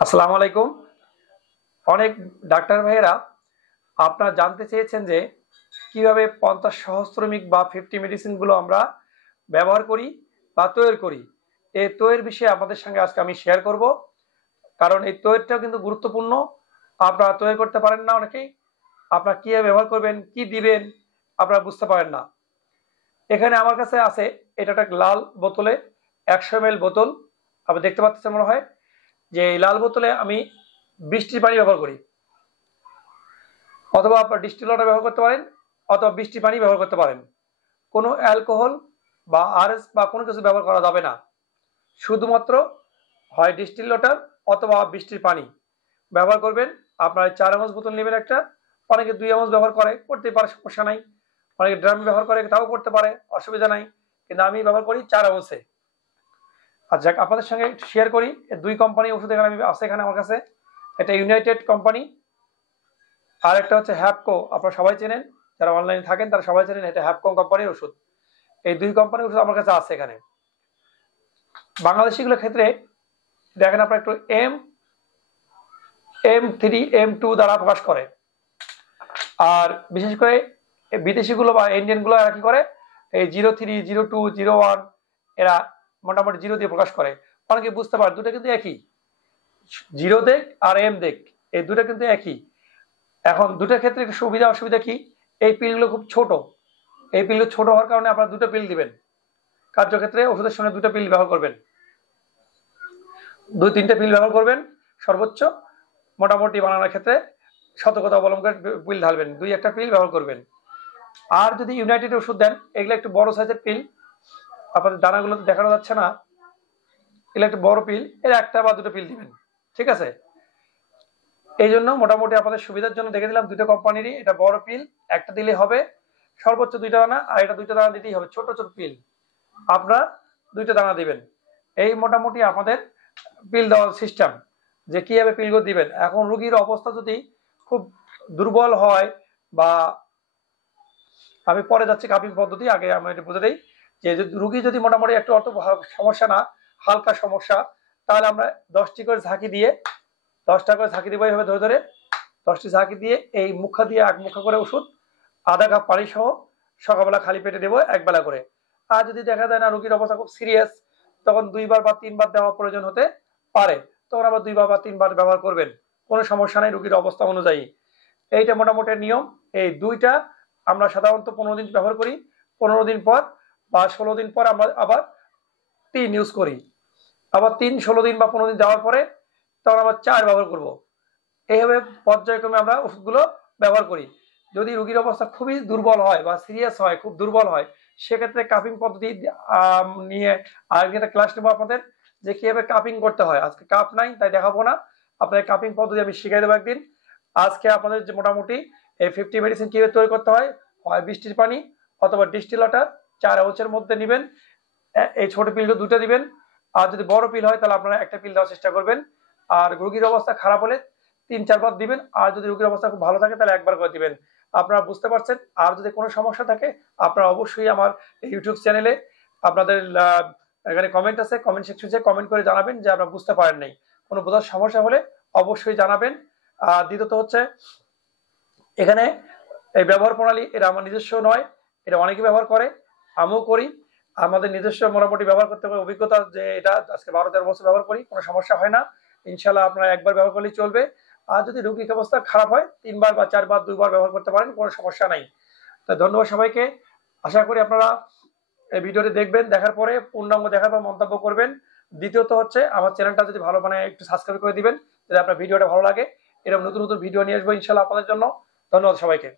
আসসালামু আলাইকুম। অনেক ডাক্তার ভাইয়েরা আপনারা জানতে চেয়েছেন যে কিভাবে 50 সহস্রমিক বা 50 মেডিসিনগুলো আমরা ব্যবহার করি বা তৈরি করি। এই তৈরির বিষয়ে আপনাদের সঙ্গে আজকে আমি শেয়ার করব, কারণ এই তৈরিটাও কিন্তু গুরুত্বপূর্ণ। আপনারা তৈরি করতে পারেন না অনেকেই, আপনারা কীভাবে ব্যবহার করবেন, কি দিবেন আপনারা বুঝতে পারেন না। এখানে আমার কাছে আছে, এটা একটা লাল বোতলে 100 ml বোতল, আপনি দেখতে পাচ্ছেন মনে হয় যে এই লাল বোতলে আমি বৃষ্টির পানি ব্যবহার করি, অথবা আপনার ডিস্টিল ওয়াটার ব্যবহার করতে পারেন, অথবা বৃষ্টির পানি ব্যবহার করতে পারেন। কোনো অ্যালকোহল বা আরএস বা কোনো কিছু ব্যবহার করা যাবে না, শুধুমাত্র হয় ডিস্টিল ওয়াটার অথবা বৃষ্টির পানি ব্যবহার করবেন। আপনার 4 চামচ বোতল নেবেন একটা, অনেকে 2 চামচ ব্যবহার করতে পারে, সমস্যা নাই। অনেকে ড্রাম ব্যবহার করে, তাও করতে পারে, অসুবিধা নাই। কিন্তু আমি ব্যবহার করি 4 চামচে। আর যাক, আপনাদের সঙ্গে শেয়ার করি। দুই কোম্পানি ওষুধ এখানে আছে এখানে আমার কাছে। এটা ইউনাইটেড কোম্পানি, আর একটা হচ্ছে হ্যাপকো। আপনারা সবাই চেনেন, যারা অনলাইনে থাকেন তারা সবাই চেনেন, এটা হ্যাপকো কোম্পানির ওষুধ। এই দুই কোম্পানির ওষুধ আমার কাছে আছে এখানে। বাংলাদেশিগুলোর ক্ষেত্রে দেখেন আপনার একটু M3 M2 দ্বারা প্রকাশ করে, আর বিশেষ করে বিদেশিগুলো বা ইন্ডিয়ানগুলো এরা কি করে, এই 03 02 01 এরা মোটামুটি 0 দিয়ে প্রকাশ করে। অনেকে বুঝতে পারে দুটো কিন্তু একই, 0 দেখ আর M দেখ, এই দুটো কিন্তু একই। এখন দুটোর ক্ষেত্রে একটু সুবিধা অসুবিধা কি, এই পিলগুলো খুব ছোট। এই পিলগুলো ছোট হওয়ার কারণে আপনারা দুটো পিল দিবেন, কার্যক্ষেত্রে ওষুধের সঙ্গে দুটো পিল ব্যবহার করবেন, 2-3টে পিল ব্যবহার করবেন সর্বোচ্চ। মোটামুটি বানানোর ক্ষেত্রে সতর্কতা অবলম্বন করে পিল ঢালবেন, 2-1টা পিল ব্যবহার করবেন। আর যদি ইউনাইটেড ওষুধ দেন, এগুলো একটু বড় সাইজের পিল, আপনাদের দানাগুলো দেখানো যাচ্ছে না, এগুলো একটু বড় পিল, এর 1টা বা 2টো পিল দিবেন, ঠিক আছে। এই জন্য মোটামুটি আপনাদের সুবিধার জন্য দেখে দিলাম দুটো কোম্পানিরই। এটা বড় পিল, একটা দিলে হবে, সর্বোচ্চ 2টা দানা, আর এটা 2টা দানা দিতেই হবে, ছোট ছোট পিল আপনারা 2টা দানা দিবেন। এই মোটামুটি আপনাদের পিল দেওয়ার সিস্টেম, যে কিভাবে পিলগুলো দিবেন। এখন রোগীর অবস্থা যদি খুব দুর্বল হয়, বা আমি পরে যাচ্ছি কাপিং পদ্ধতি, আগে আমি এটা বুঝে দিই যে রোগী যদি মোটামুটি একটু অত সমস্যা না, হালকা সমস্যা, তাহলে আমরা 10টি করে ঝাঁকি দিয়ে, 10টা করে ঝাঁকি দিব এইভাবে ধরে ধরে, 10টি ঝাঁকি দিয়ে এই মুখা দিয়ে 1 মুখা করে ওষুধ, আধা কাপ পানি সহ সকালবেলা খালি পেটে দেবো, একবেলা করে। আর যদি দেখা যায় না রোগীর অবস্থা খুব সিরিয়াস, তখন 2বার বা 3বার দেওয়া প্রয়োজন হতে পারে, তখন আবার 2বার বা 3বার ব্যবহার করবেন, কোনো সমস্যা নেই রোগীর অবস্থা অনুযায়ী। এইটা মোটামুটি নিয়ম। এই দুইটা আমরা সাধারণত 15 দিন ব্যবহার করি, 15 দিন পর বা 16 দিন পর আমরা আবার 3 ইউজ করি, আবার 3, 16 দিন বা 15 দিন যাওয়ার পরে তখন আবার 4 ব্যবহার করব। এইভাবে পর্যায়ক্রমে আমরা ওষুধগুলো ব্যবহার করি। যদি রোগীর অবস্থা খুবই দুর্বল হয় বা সিরিয়াস হয়, খুব দুর্বল হয়, সেক্ষেত্রে কাপিং পদ্ধতি নিয়ে আগে একটা ক্লাস নেবো আপনাদের, যে কিভাবে কাপিং করতে হয়। আজকে কাপ নাই তাই দেখাবো না, আপনাদের কাপিং পদ্ধতি আমি শিখাই দেবো একদিন। আজকে আপনাদের যে মোটামুটি এই 50 মেডিসিন কিভাবে তৈরি করতে হয়, হয় বৃষ্টির পানি অথবা ডিস্টিল ওয়াটার 4 আউন্সের মধ্যে নেবেন। এই ছোট পিলগুলো 2টা দিবেন, আর যদি বড় পিল হয় তাহলে আপনারা একটা পিল দেওয়ার চেষ্টা করবেন। আর রোগীর অবস্থা খারাপ হলে 3-4 বার দিবেন, আর যদি রোগীর অবস্থা খুব ভালো থাকে তাহলে 1বার করে দিবেন। আপনারা বুঝতে পারছেন। আর যদি কোনো সমস্যা থাকে আপনারা অবশ্যই আমার ইউটিউব চ্যানেলে আপনাদের এখানে কমেন্ট আছে, কমেন্ট সেকশনে কমেন্ট করে জানাবেন যে আপনারা বুঝতে পারেন নাই। কোনো বোঝার সমস্যা হলে অবশ্যই জানাবেন। আর দ্বিতীয়ত হচ্ছে, এখানে এই ব্যবহার প্রণালী এটা আমার নিজস্ব নয়, এটা অনেকে ব্যবহার করে, আমিও করি। আমাদের নিজস্ব মোটামুটি ব্যবহার করতে হবে অভিজ্ঞতা, যে এটা আজকে 12-13 বছর ব্যবহার করি, কোনো সমস্যা হয় না। ইনশাল্লাহ আপনারা 1বার ব্যবহার করলেই চলবে। আর যদি রোগীর অবস্থা খারাপ হয় 3বার বা 4বার 2বার ব্যবহার করতে পারেন, কোনো সমস্যা নাই। তো ধন্যবাদ সবাইকে। আশা করি আপনারা এই ভিডিওটি দেখবেন, দেখার পরে পূর্ণাঙ্গ দেখার পর মন্তব্য করবেন। দ্বিতীয়ত হচ্ছে, আমার চ্যানেলটা যদি ভালো মানে একটু সাবস্ক্রাইব করে দিবেন, যদি আপনার ভিডিওটা ভালো লাগে। এরকম নতুন নতুন ভিডিও নিয়ে আসবো ইনশাল্লাহ আপনাদের জন্য। ধন্যবাদ সবাইকে।